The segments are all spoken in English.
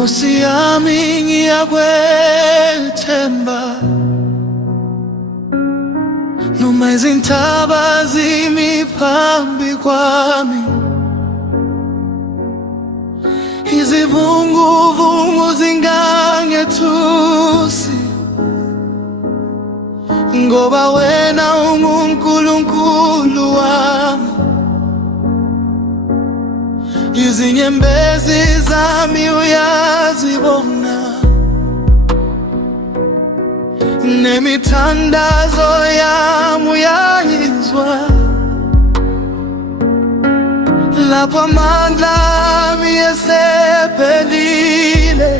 Nkosi yami ngiyakwethemba, noma izintaba zimi phambi kwami, izivunguvungu zingangethusi, ngoba wena unguNkulunkulu wami. Izinyembezi zami uyazibona, nemithandazo yami uyayizwa. Lapho amandla ami esephelile,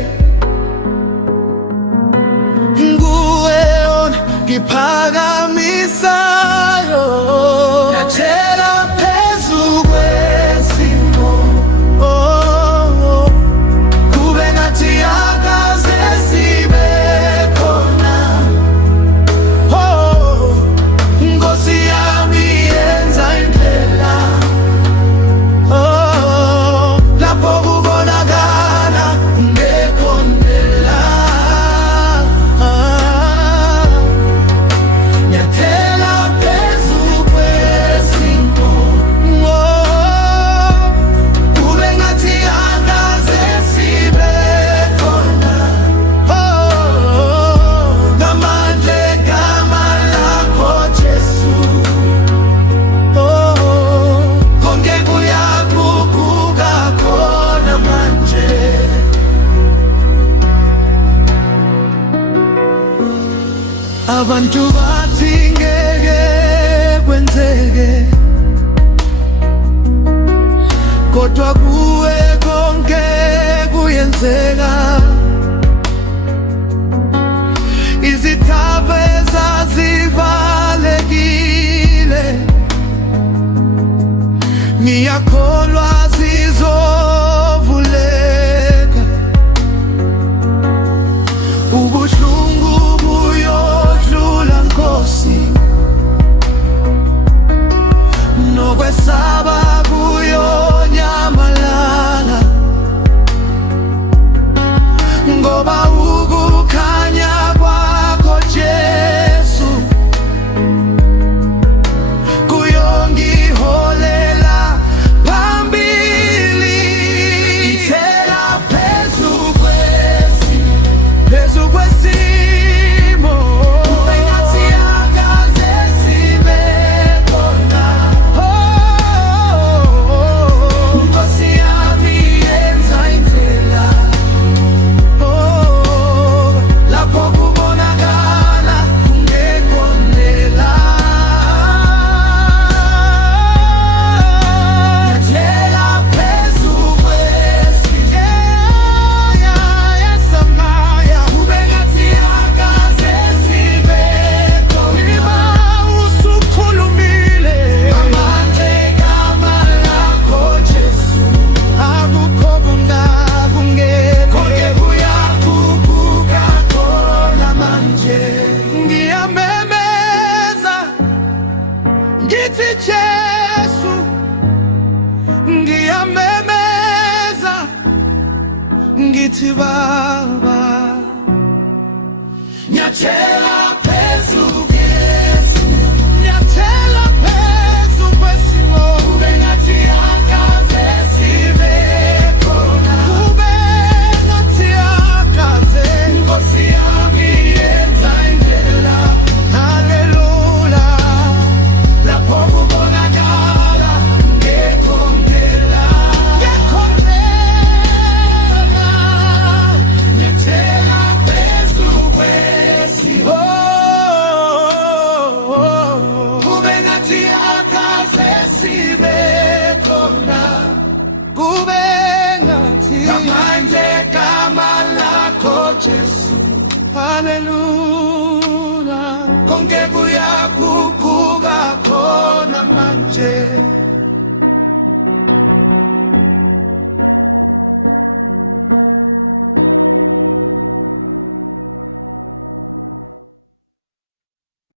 nguwe yona ngiphakamisayo. Nyathela phezu kwesimo, kube ngathi akaze sibe khona. Nkosi yami yenza indlela, lapho kubonakala ungekho ndlela. Nyathela phezu kwesimo, kube ngathi akaze sibe khona. Ngamandla egama lakho Jesu, konke kuyaguguka khona manje. Abantu bathi ngeke kwenzeke, kodwa kuwe konke kuyenzeka. Izithaba ezazivalekile, ngiyakholwa zizovuleka. Ubuhlungu buyodlula Nkosi, nokwesaba kuyonyamalala, ngoba ukukhanya kwakho Jesu kuyongiholela phambili. Ngithela phezu kwesimo, kube ngathi akaze sibe khona. Nkosi yami yenza indlela, lapho kubonakala ungekho ndlela. Nyathela phezu kwesimo, kube ngathi akaze sibe khona. Usukhulumile, ngamandla egama lakho Jesu, akukho kungakungeke, konke kuyaguguka khona manje. Ngiyamemeza ngithi Jesu, ngiyamemeza ngithi Baba. Nyathela phezu kwesimo, nyathela phezu kwesimo, kube ngathi akaze sibe khona. Kube ngathi akaze. Nkosi yami yenza indlela, haleluya, lapho kubonakala ungekho ndlela. Nyathela phezu kwesimo, kube ngathi akaze sibe khona. Kube ngathi ngamandla egama lakho Jesu, haleluya, konke kuyaguguka khona manje.